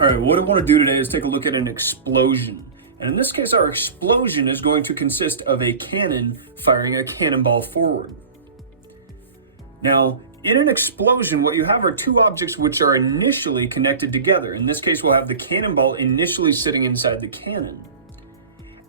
All right, what I want to do today is take a look at an explosion. And in this case, our explosion is going to consist of a cannon firing a cannonball forward. Now, in an explosion, what you have are two objects which are initially connected together. In this case, we'll have the cannonball initially sitting inside the cannon.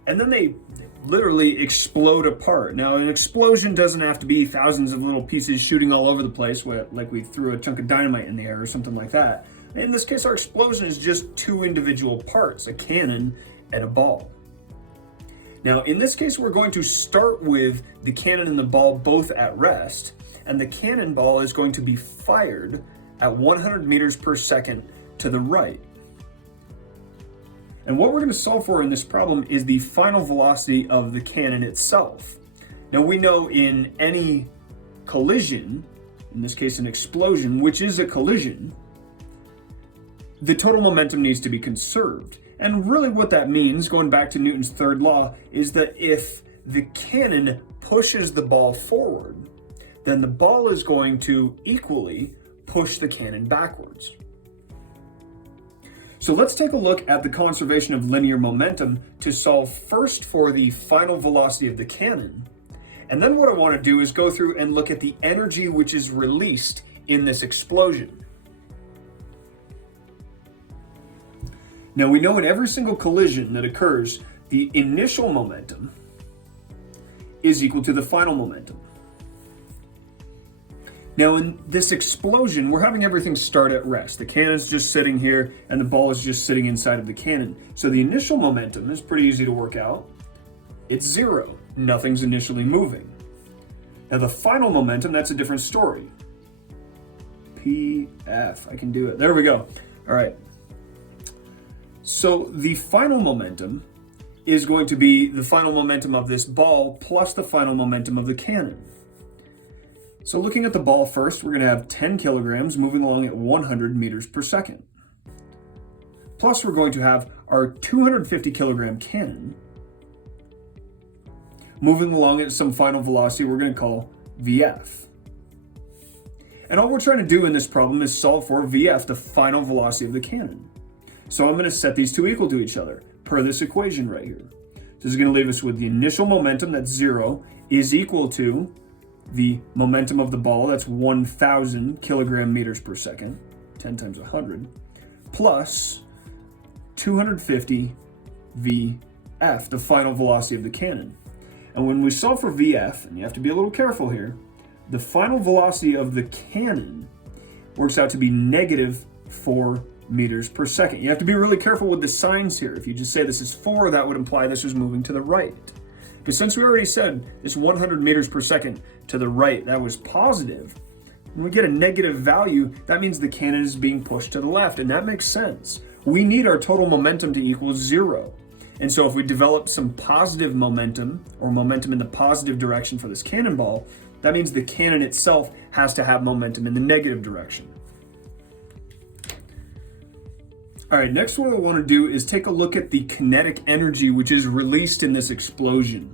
And then they literally explode apart. Now, an explosion doesn't have to be thousands of little pieces shooting all over the place, like we threw a chunk of dynamite in the air or something like that. In this case, our explosion is just two individual parts, a cannon and a ball. Now, in this case, we're going to start with the cannon and the ball both at rest, and the cannonball is going to be fired at 100 meters per second to the right. And what we're going to solve for in this problem is the final velocity of the cannon itself. Now, we know in any collision, in this case an explosion, which is a collision, the total momentum needs to be conserved. And really what that means, going back to Newton's third law, is that if the cannon pushes the ball forward, then the ball is going to equally push the cannon backwards. So let's take a look at the conservation of linear momentum to solve first for the final velocity of the cannon. And then what I want to do is go through and look at the energy which is released in this explosion. Now, we know in every single collision that occurs, the initial momentum is equal to the final momentum. Now, in this explosion, we're having everything start at rest. The cannon's just sitting here, and the ball is just sitting inside of the cannon. So the initial momentum is pretty easy to work out. It's zero. Nothing's initially moving. Now, the final momentum, that's a different story. PF, I can do it. There we go. All right. So the final momentum is going to be the final momentum of this ball plus the final momentum of the cannon. So looking at the ball first, we're going to have 10 kilograms moving along at 100 meters per second. Plus we're going to have our 250 kilogram cannon moving along at some final velocity we're going to call VF. And all we're trying to do in this problem is solve for VF, the final velocity of the cannon. So I'm going to set these two equal to each other per this equation right here. This is going to leave us with the initial momentum, that's 0, is equal to the momentum of the ball, that's 1,000 kilogram meters per second, 10 times 100, plus 250 VF, the final velocity of the cannon. And when we solve for VF, and you have to be a little careful here, the final velocity of the cannon works out to be negative 4 meters per second. You have to be really careful with the signs here. If you just say this is 4, that would imply this is moving to the right. But since we already said it's 100 meters per second to the right, that was positive. When we get a negative value, that means the cannon is being pushed to the left, and that makes sense. We need our total momentum to equal 0. And so if we develop some positive momentum, or momentum in the positive direction for this cannonball, that means the cannon itself has to have momentum in the negative direction. All right, next what I want to do is take a look at the kinetic energy which is released in this explosion.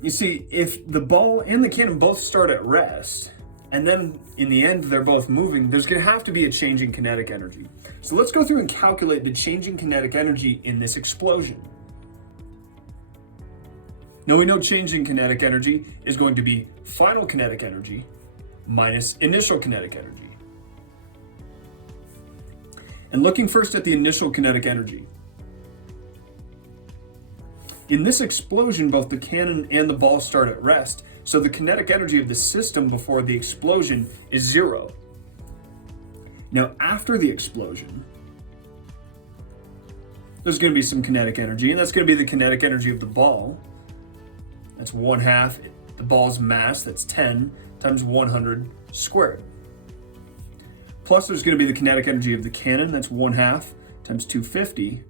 You see, if the ball and the cannon both start at rest, and then in the end they're both moving, there's going to have to be a change in kinetic energy. So let's go through and calculate the change in kinetic energy in this explosion. Now we know change in kinetic energy is going to be final kinetic energy minus initial kinetic energy. And looking first at the initial kinetic energy. In this explosion, both the cannon and the ball start at rest, so the kinetic energy of the system before the explosion is 0. Now, after the explosion, there's going to be some kinetic energy, and that's going to be the kinetic energy of the ball. That's 1/2 the ball's mass, that's 10 times 100 squared. Plus there's going to be the kinetic energy of the cannon, that's 1/2 times 250,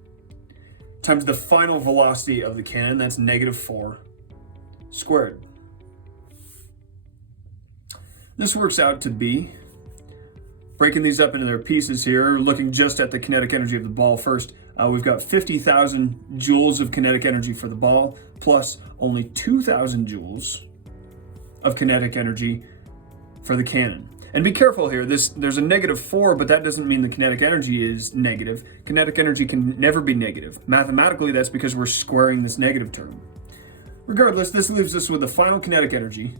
times the final velocity of the cannon, that's -4 squared. This works out to be, breaking these up into their pieces here, looking just at the kinetic energy of the ball first, we've got 50,000 joules of kinetic energy for the ball, plus only 2,000 joules of kinetic energy for the cannon. And be careful here, there's a -4, but that doesn't mean the kinetic energy is negative. Kinetic energy can never be negative. Mathematically, that's because we're squaring this negative term. Regardless, this leaves us with a final kinetic energy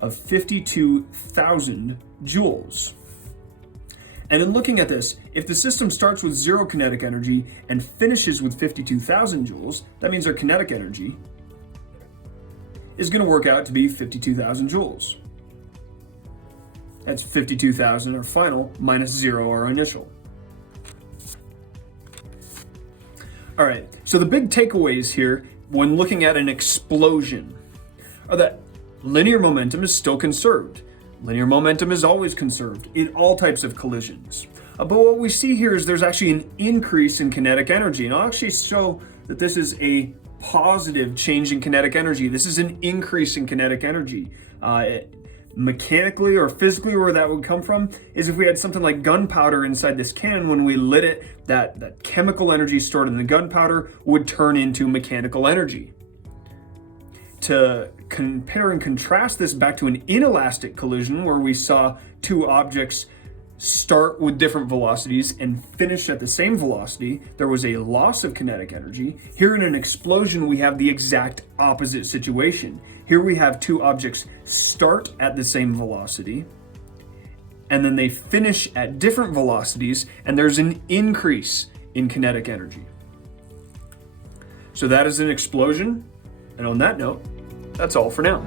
of 52,000 joules. And in looking at this, if the system starts with 0 kinetic energy and finishes with 52,000 joules, that means our kinetic energy is going to work out to be 52,000 joules. That's 52,000 our final minus 0 our initial. All right, so the big takeaways here when looking at an explosion are that linear momentum is still conserved. Linear momentum is always conserved in all types of collisions. But what we see here is there's actually an increase in kinetic energy. And I'll actually show that this is a positive change in kinetic energy. This is an increase in kinetic energy. Mechanically or physically, where that would come from is if we had something like gunpowder inside this can. When we lit it, that chemical energy stored in the gunpowder would turn into mechanical energy. To compare and contrast this back to an inelastic collision where we saw two objects start with different velocities and finish at the same velocity, there was a loss of kinetic energy. Here in an explosion, we have the exact opposite situation. Here we have two objects start at the same velocity, and then they finish at different velocities, and there's an increase in kinetic energy. So that is an explosion, and on that note, that's all for now.